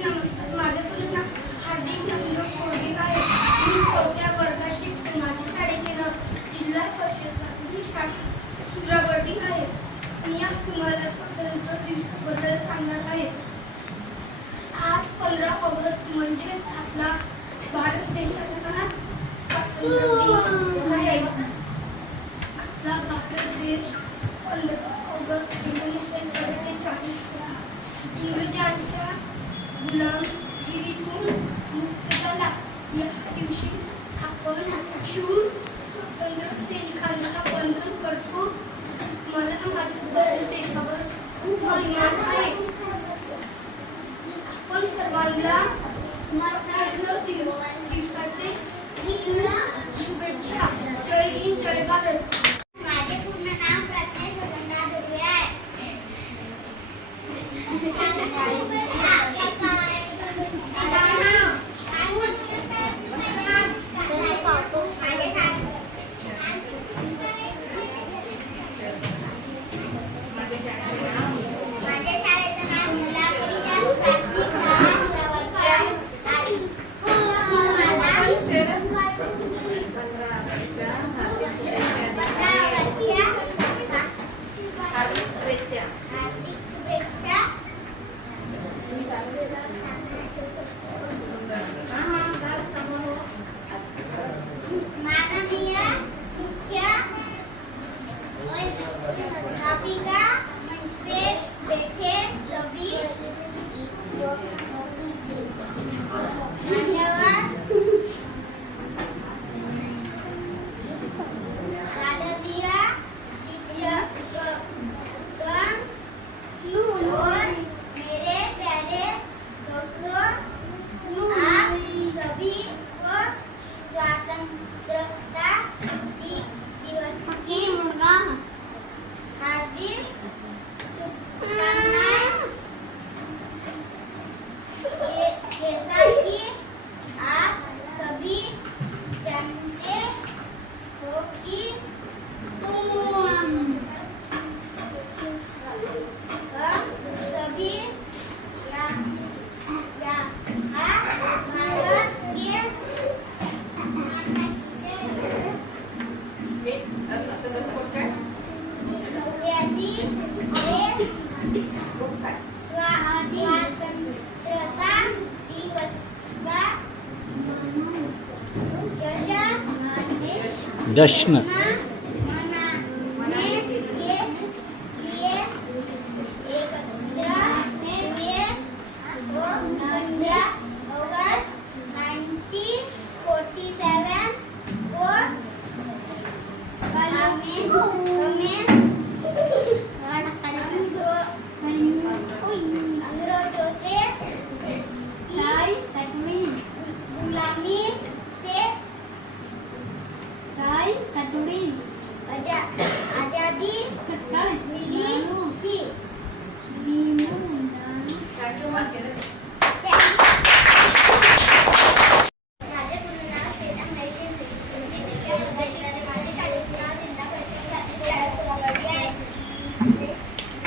नमस्कार. माझे पूर्ण नाव हार्दिक नंदू कोहली आहे. मी 4थ्या वर्गात शिकतो. माझ्या शाळेचे नाव जिल्हा परिषद प्राथमिक शाळा सुराबर्डी आहे. मी आज तुम्हाला स्वातंत्र्य दिवसाबद्दल सांगणार आहे. आज 15 ऑगस्ट म्हणजेच आपला भारत देशाचा स्वातंत्र्य दिन आहे. आपला भारत देश 15 ऑगस्ट 1947 इंग्रजांच्या गुलामगिरीतून मुक्त झाला. या दिवशी आपण शूर स्वातंत्र्य सैनिकांना वंदन करतो. मला माझ्या देशावर खूप अभिमान आहे. आपण सर्वांना दिवसाचे शुभेच्छा. जय हिंद, जय भारत. माझे पूर्ण नाव प्रज्ञा सुगंधा दुर्वे आहे. माननीय मुख्य अध्यापिका मंच पे बैठे सभी धन्यवाद. आदरणीय शिक्षक और मेरे प्यारे दोस्तों, आप सभी को स्वतंत्रता दिवस की हार्दिक शुभकामनाएं. जैसा कि आप सभी जानते हो कि हम सभी स्वातंत्रता दिवस का जश्न मनाने के लिए एकत्र हुए वो 15 अगस्त 1947 को अंग्रेजों से गुलामी से आजादी मिली थी. माझे पूर्ण नाव श्वेता महेश शिंदे. मी 3ऱ्या वर्गात शिकते. माझ्या शाळेचे नाव जिल्हा परिषद प्राथमिक शाळा सुराबर्डी आहे.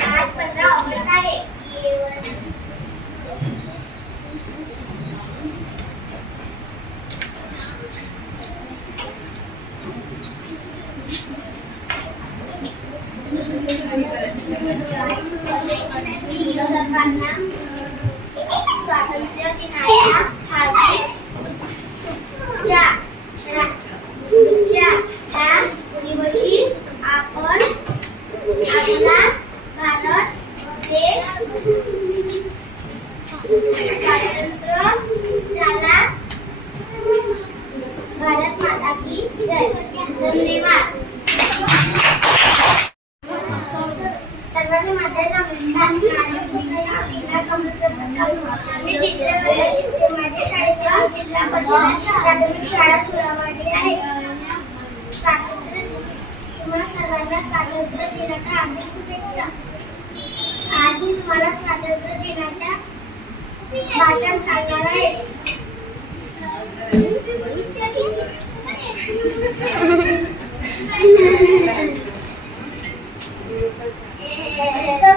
आज 15 ऑगस्ट आहे. सर्वांना स्वातंत्र्य दिनाच्या हार्दिक शुभेच्छा. या दिवशी आपण आपला भारत देश स्वतंत्र झाला. भारत माता की जय. धन्यवाद. सर्वांना माझा नमस्कार. मी 3ऱ्या वर्गात शिकते. माझ्या शाळेचे नाव जिल्हा परिषद प्राथमिक शाळा सुराबर्डी आहे. तुम्हाला सर्वांना स्वातंत्र्य दिनाच्या हार्दिक शुभेच्छा. आज मी तुम्हाला स्वातंत्र्य दिनाच्या भाषण सांगणार आहे.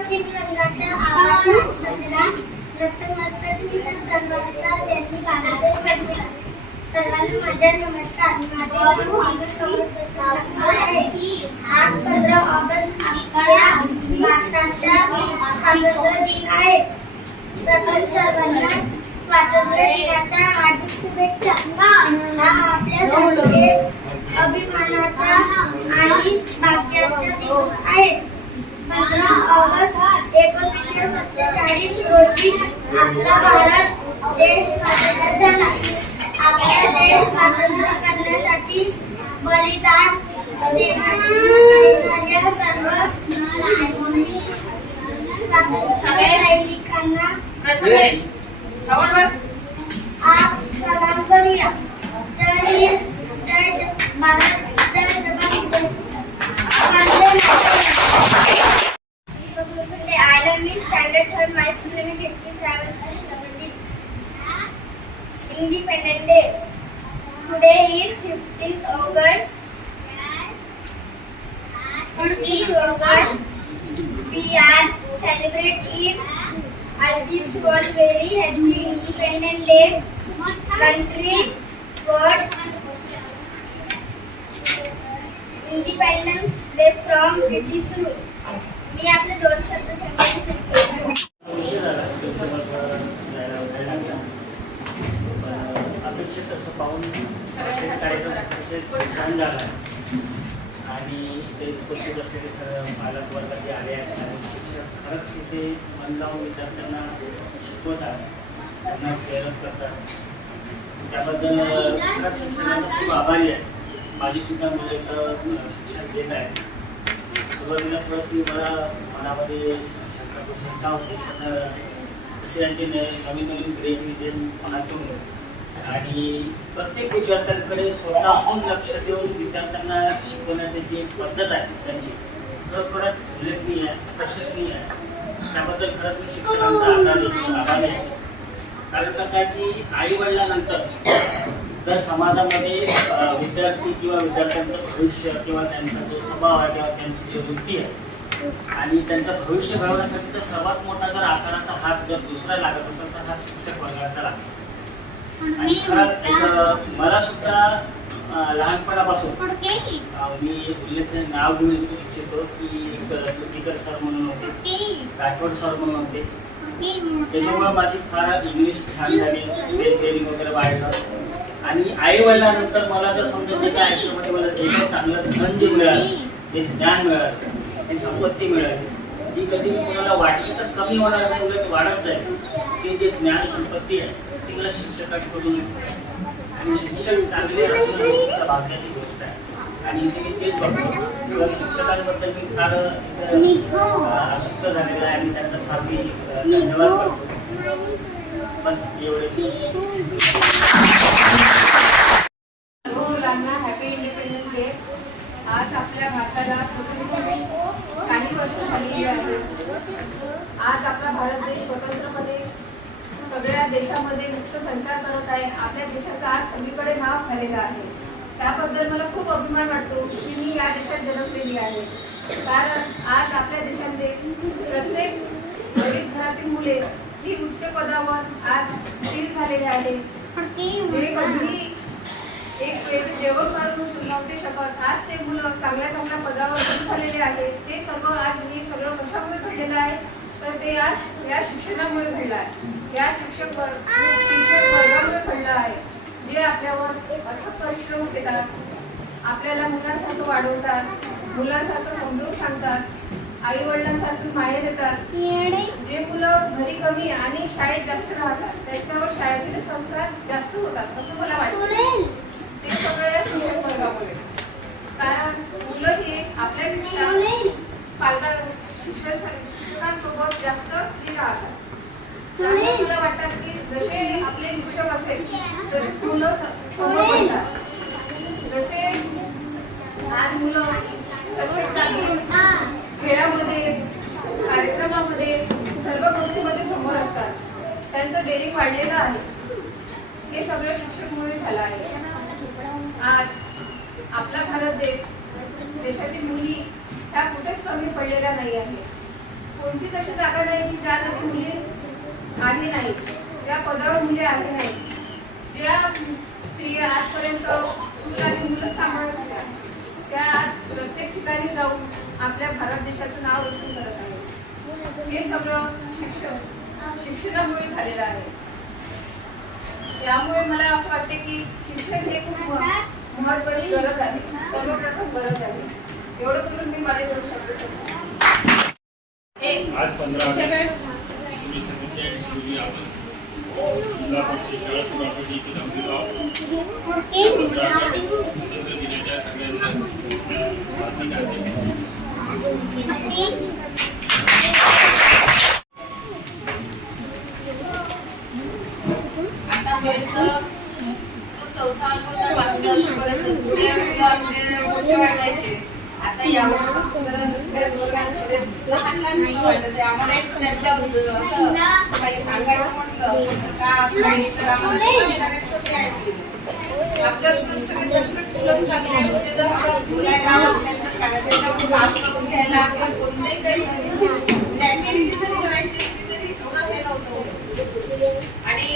तीन रंगाच्या आवाजात सजला नतमस्तक जय नमस्कार. माझे नाव ऑगस्ट आहे. आज 15 ऑगस्ट आपल्या भारताचा स्वातंत्र्य दिन आहे. प्रथम सर्वांना स्वातंत्र्य दिनाच्या हार्दिक शुभेच्छा. हा आपल्यासाठी अभिमानाचा आणि भाग्याचा दिवस आहे. 15 ऑगस्ट 1947 रोजी आपला भारत देश स्वातंत्र्य झाला. आपला देश स्वातंत्र्य करण्यासाठी बलिदान देणाऱ्या सर्व स्वातंत्र्य सैनिकांना आप सलाम करूया. जय हिंद, जय भारत, जय जवान. I learned in standard third. My school name is Hetty Private School, Studies. Independence Day. Today is 15th August. 15th August. We are celebrating this was very happy Independence Day. Country got Independence Day from British rule. मी आपले 2 शब्द सांगायचे सांगतो. अपेक्षित असं पाहून कार्यक्रम छान झाला आणि ते उपस्थित असलेले सर्व पालक वर्ग जे आले आहेत आणि शिक्षक खरंच इथे मन लावून विद्यार्थ्यांना शिकवतात, त्यांना प्रेरित करतात. त्याबद्दल खरंच शिक्षकांना खूप आभारी आहे. माझी सुद्धा मुलं इथं शिक्षण देत आहेत. सुरुवातीला थोडीशी मला मनामध्ये शंका होती, पण तसे यांचे नवीन क्रिएटिव्हिटी पाहतो आणि प्रत्येक विद्यार्थ्यांकडे स्वतःहून लक्ष देऊन विद्यार्थ्यांना शिकवण्याची जी पद्धत आहे त्यांची खरोखरच उल्लेखनीय आहे, प्रशंसनीय आहे. त्याबद्दल खरंच मी शिक्षकांचा आभारी आहे. कारण कसं आहे की आईवडिलांनंतर जर समाजामध्ये विद्यार्थी किंवा विद्यार्थ्यांचं भविष्य किंवा त्यांचा जो स्वभाव आहे किंवा त्यांची जी वृत्ती आहे आणि त्यांचं भविष्य घडवण्यासाठी तर सर्वात मोठा जर आकाराचा हात जर दुसरा लागत असेल तर हा शिक्षक वर्गाचा लागतो. आणि खरंच मला सुद्धा लहानपणापासून मी उल्लेखनीय नाव घेऊन इच्छितो की तुतीकर सर म्हणून होते, राठोड सर म्हणून होते. त्याच्यामुळे माझी फार इंग्लिश छान झाली, स्पेल ट्रेनिंग वगैरे वाढलं. आणि आई वडिलांनंतर मला जर समजा जे काय आयुष्यामध्ये मला जे काही चांगलं धन जे मिळालं, जे ज्ञान मिळालं, ती संपत्ती मिळाली, जी कधी कोणाला वाटली तर कमी होणार नाही, उलट वाढत जाईल. ते जे ज्ञान संपत्ती आहे ती मला शिक्षकांकडून आणि शिक्षक चांगले असणं ही भाग्याची गोष्ट आहे. आणि इथे मी तेच बघतो शिक्षकांबद्दल मी फार आसक्त झालेला आहे आणि त्यांचा फार मी धन्यवाद करतो. बस एवढे. मुलांना हॅपी इंडिपेंडन्स डे. आज आपल्या भारताला काही वर्ष झालेली आहेत. आज आपला भारत देश स्वतंत्रपणे सगळ्या देशामध्ये मुक्त संचार करत आहे. आपल्या देशाचं आज सगळीकडे नाव झालेलं आहे. त्याबद्दल मला खूप अभिमान वाटतो की मी या देशात जन्मलेली आहे. कारण आज आपल्या देशामध्ये प्रत्येक गरीब घरातील मुले ही उच्च पदावर आज स्थिर झालेले आहे. जे कधी एक वेळचे जेवण करून नव्हते शकत, आज ते मुलं चांगल्या चांगल्या पदावर झालेले आहेत. ते सर्व आज मी सगळं कशामुळे घडलेलं आहे तर ते आज या शिक्षणामुळे घडलं आहे. या शिक्षक वर्गामुळे घडलं आहे, जे आपल्यावर अथक परिश्रम घेतात, आपल्याला मुलांसारखं वाढवतात, मुलांसारखं समजून सांगतात, आई वडिलांसारखी माया देतात. जे मुलं घरी कमी आणि शाळेत जास्त राहतात त्यांच्यावर शाळेतील संस्कार जास्त होतात असं मला वाटतं. ते सगळं या शिक्षक वर्गामुळे. कारण मुलं ही आपल्यापेक्षा शिक्षकांसोबत जास्त राहतात. त्यामुळे मला वाटतात की जसे आपले शिक्षक असेल तसेच मुलं समोर बनतात. जसे आज मुलं प्रत्येक खेळामध्ये, कार्यक्रमामध्ये, सर्व गोष्टीमध्ये समोर असतात. त्यांचं डेअरिंग वाढलेलं आहे. हे सगळं शिक्षकमुळे झालं आहे. आज आपला भारत देश, देशाची मुली ह्या कुठेच कमी पडलेल्या नाही आहे. कोणतीच अशी जागा नाही की ज्या जागी मुली आली नाही, ज्या पदावर मुली आली नाही, ज्या स्त्रिया आजपर्यंत चूल आणि मुलं सांभाळत होत्या, त्या आज प्रत्येक ठिकाणी जाऊन आपल्या भारत देशाचं नाव रोशन करत आहेत. हे सगळं शिक्षणामुळे झालेलं आहे. त्यामुळे मला असं वाटते की शिक्षण हे खूप महत्त्वाची गरज आहे, सर्वप्रथम गरज आहे. एवढं करून मी मला करू शकते. आज 15 ऑगस्ट 1947 रोजी आपण जिल्हा परिषद शाळा सुरागडी येथील आंबेगाव 15 ऑगस्ट स्वातंत्र्य दिनाच्या सगळ्यांना हार्दिक आतापर्यंत चौथा अंक मागच्या वर्षापर्यंत पुढे आमचे मोठे वाटायचे. आता यावर्षी लहान लहान मुलं वाटत आहे. आम्हाला एक त्यांच्या असं काही सांगायचं म्हटलं का काही तर आम्हाला छोटे आहेत. आमच्या शाळेत सगळे जण चांगले होते तर मुलांना त्यांचं काम करून घ्यायला किंवा कोणतेही काही ऍक्टिव्हिटी जरी करायची असली तरी थोडं हे नव्हतं. आणि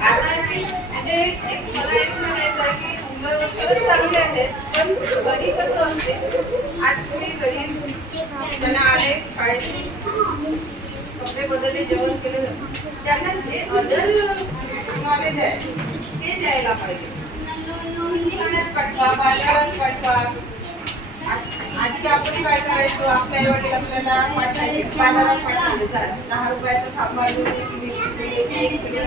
आताची म्हणजे एक मला एक म्हणायचं आहे की मुलं खरंच चांगले आहेत, पण घरी कसं असते, आज तुम्ही घरी त्यांना आले शाळेत कपडे बदलले जेवण केले त्यांना जे अदर नॉलेज आहे ते द्यायला पाहिजे. दुकानात पाठवा, बाजारात पाठवा. आधी आपण काय करायचो, आपल्या आईवडील आपल्याला पाठवायचे बाजारात पाठवायचे 10 रुपयाचा सांबार होते की 1 किलो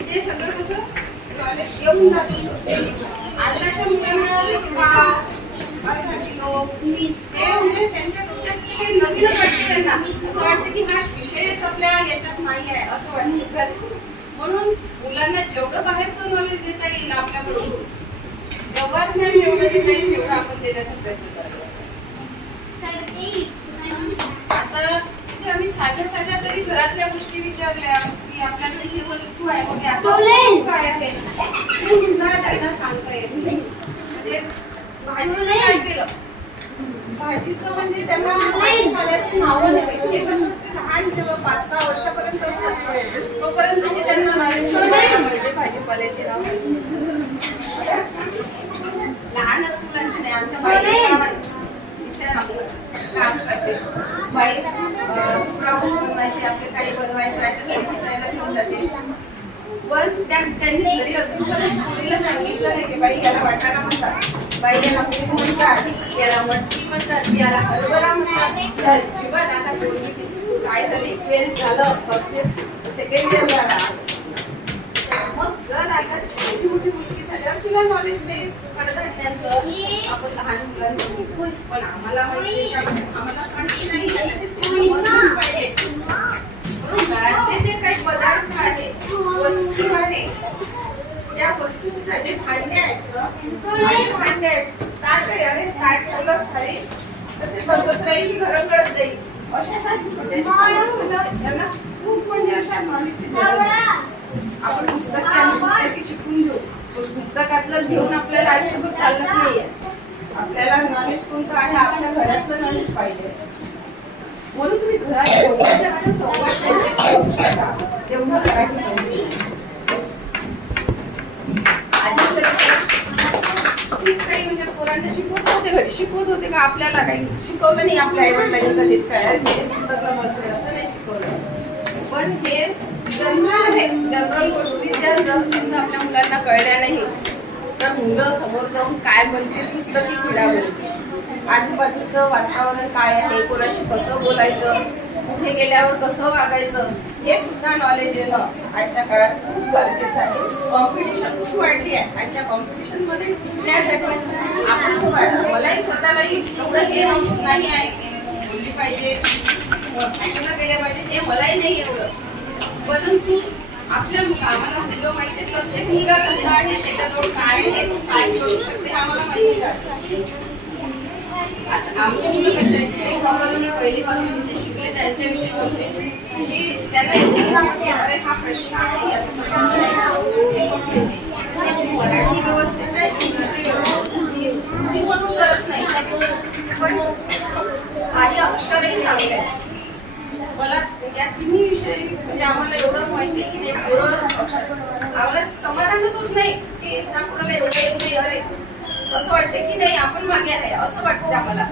ते सगळं कसं नॉलेज येऊन जात होतं. आताच्या मुलांना अर्धा किलो ते म्हणजे त्यांच्या डोक्यात काही नवीनच वाटते. त्यांना असं वाटतं की हा विषयच आपल्या याच्यात नाही आहे असं वाटतं. म्हणून मुलांना जेवढं बाहेरचं नॉलेज देता येईल आपल्याकडून व्यवहार ज्ञान जेवढं देता येईल तेवढं आपण देण्याचा प्रयत्न करायला. आता म्हणजे आम्ही साध्या जरी घरातल्या गोष्टी विचारल्या की आपल्याकडे ही वस्तू आहे मग याचा उपयोग काय आहे ते सुद्धा त्यांना सांगता येत नाही. म्हणजे भाजीचं काय केलं, भाजीचं म्हणजे त्यांना भाजीपाल्याचं नावं द्यायचं. हे कसं असते लहान जेव्हा 5-6 वर्षापर्यंत असतात तोपर्यंत हे त्यांना नॉलेज म्हणजे भाजीपाल्याची नाव लहानच मुलांची नाही. आमच्या बाईला काम करते बाई स्प्राउट्स बनवायचे, आपले काही बनवायचं आहे तर घरी जायला घेऊन जाते. पण त्यांनी घरी अजूनपर्यंत मुलीला सांगितलं नाही की बाई याला वाटाणा म्हणतात, बाई याला मूग म्हणतात, याला मटकी म्हणतात, याला हरभरा म्हणतात. अजिबात आता काय झालं 12th झालं, फर्स्ट इयर सेकंड इयर झाला. मग जर आता मोठी मुलगी झाल्यावर तिला नॉलेज नाही कडधान्यांचं आपण लहान मुलांना पण आम्हाला माहिती आम्हाला सांगते नाही पाहिजे. घरातले जे काही पदार्थ आहेत वस्तू आहे त्या वस्तू सुद्धा जे भांडे आहेत भांडे आहेत ताट आहे, अरे ताट ठेवलं खाली तर ते तसंच राहील की घरं कळत जाईल. अशा ह्या छोट्या त्यांना खूप म्हणजे अशा नॉलेजची गरज आहे. आपण पुस्तकी शिकून घेऊ, पुस्तकातलंच घेऊन आपल्याला आयुष्यभर चालत नाहीये. आपल्याला नॉलेज कोणतं आहे आपल्या घरातलं नॉलेज पाहिजे. म्हणून तुम्ही घरात जेवढं जास्त संवाद त्यांच्याशी होऊ शकता तेवढं करायला पाहिजे. काही म्हणजे पोरांना शिकवत होते, घरी शिकवत होते का आपल्याला काही शिकवलं नाही. आपल्या आई वडिलांनी कधीच काय पुस्तकं बसले असं नाही शिकवलं. पण हे जनरल गोष्टी ज्या जर समजा आपल्या मुलांना कळल्या नाही तर मुलं समोर जाऊन काय बोलते पुस्तकी किडा बोलते. आजूबाजूचं वातावरण काय आहे, कोणाशी कसं बोलायचं, कुठे गेल्यावर कसं वागायचं हे सुद्धा नॉलेज येणं आजच्या काळात खूप गरजेचं आहे. कॉम्पिटिशन खूप वाढली आहे आणि त्या कॉम्पिटिशन मध्ये टिकण्यासाठी आपण खूप आहे. मलाही स्वतःलाही एवढं हे नाही आहे की बोलली पाहिजे फॅशनला गेले पाहिजे हे मलाही नाही एवढं. परंतु आपल्या आम्हाला मुलं माहिती आहे प्रत्येक मुलगा कसा आहे, त्याच्याजवळ काय आहे, तो काय करू शकते आम्हाला माहिती राहतं. आता आमची मुलं कशी आहेत जे प्रॉब्लेम पहिलीपासून इथे शिकले त्यांच्याविषयी बोलते की त्यांना एवढं समजते अरे हा प्रश्न आहे याचं कसं करायचं हे पण येते. त्याची मराठी व्यवस्थित आहे, इंग्लिशही व्यवस्थित मी म्हणून करत नाही पण काही अक्षरही चांगले आहेत. मला या तिन्ही विषय म्हणजे आम्हाला एवढं माहिती आहे की नाही पोरं आम्हाला समाधानच होत नाही की ह्या पोराला एवढं येत नाही. अरे असं वाटतं की नाही आपण मागे आहे असं वाटतं आम्हाला.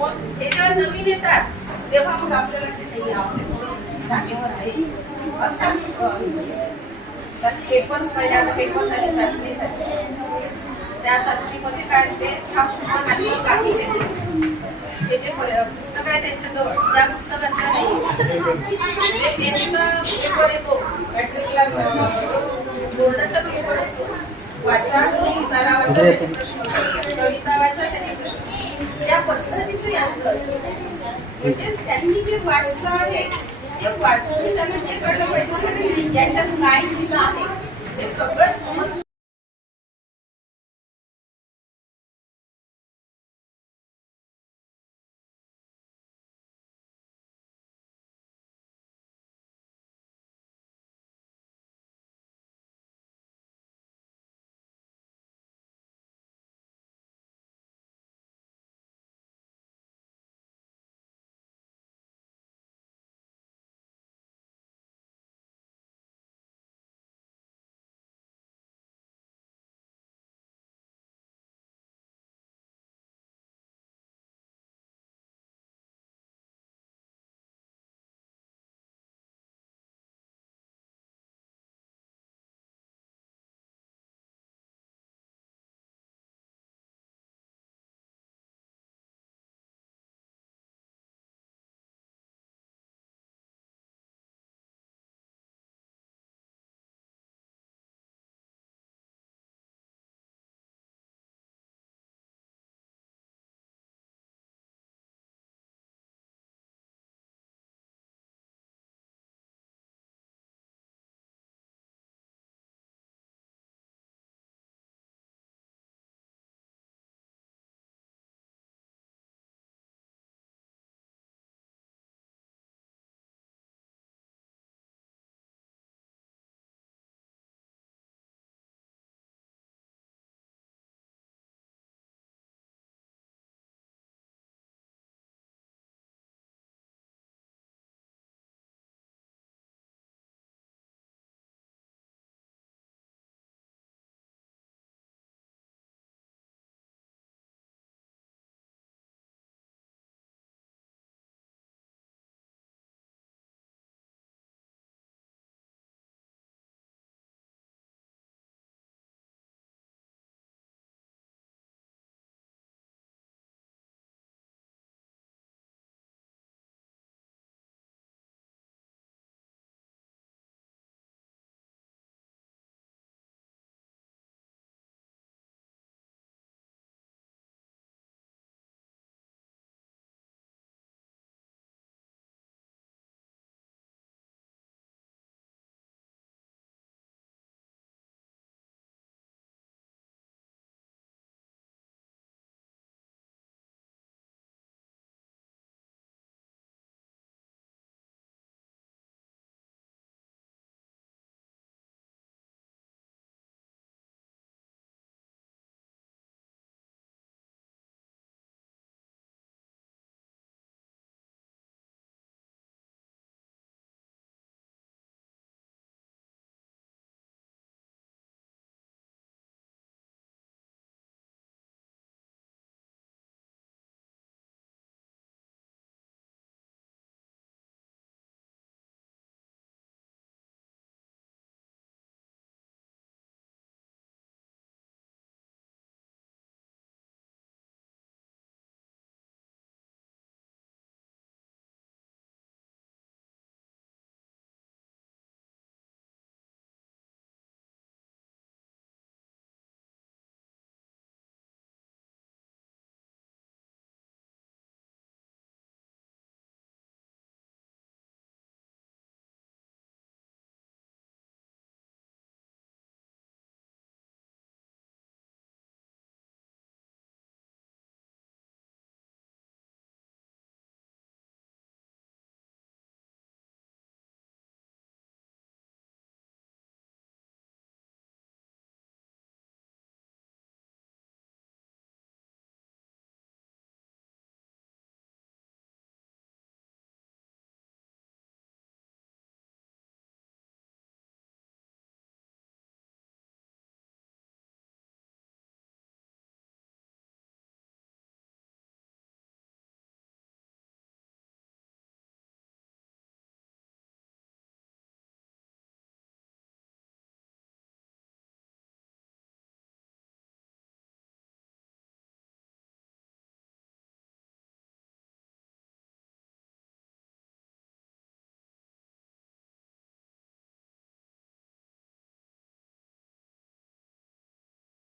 मग हे जेव्हा नवीन येतात तेव्हा मग आपल्याला वाटते नाही आपण जागेवर आहे असं. पेपर्स पहिले आता पेपर झाले चाचणी झाली. त्या चाचणीमध्ये काय असते हा पुस्तकांनी काहीच येत नाही. हे जे पुस्तक आहे त्यांच्याजवळ त्या पुस्तकांचा नाही. जे टेन्थचा पेपर येतो मॅट्रिकला बोर्डाचा पेपर असतो वाचा उतारा वाचा त्याचे प्रश्न कविता वाचा त्याचे प्रश्न त्या पद्धतीचं यांचं असतं. म्हणजे त्यांनी जे वाचलं आहे ते वाचून त्यांना जे कळलं पाहिजे याच्यात काय लिहिलं आहे ते सगळं समजलं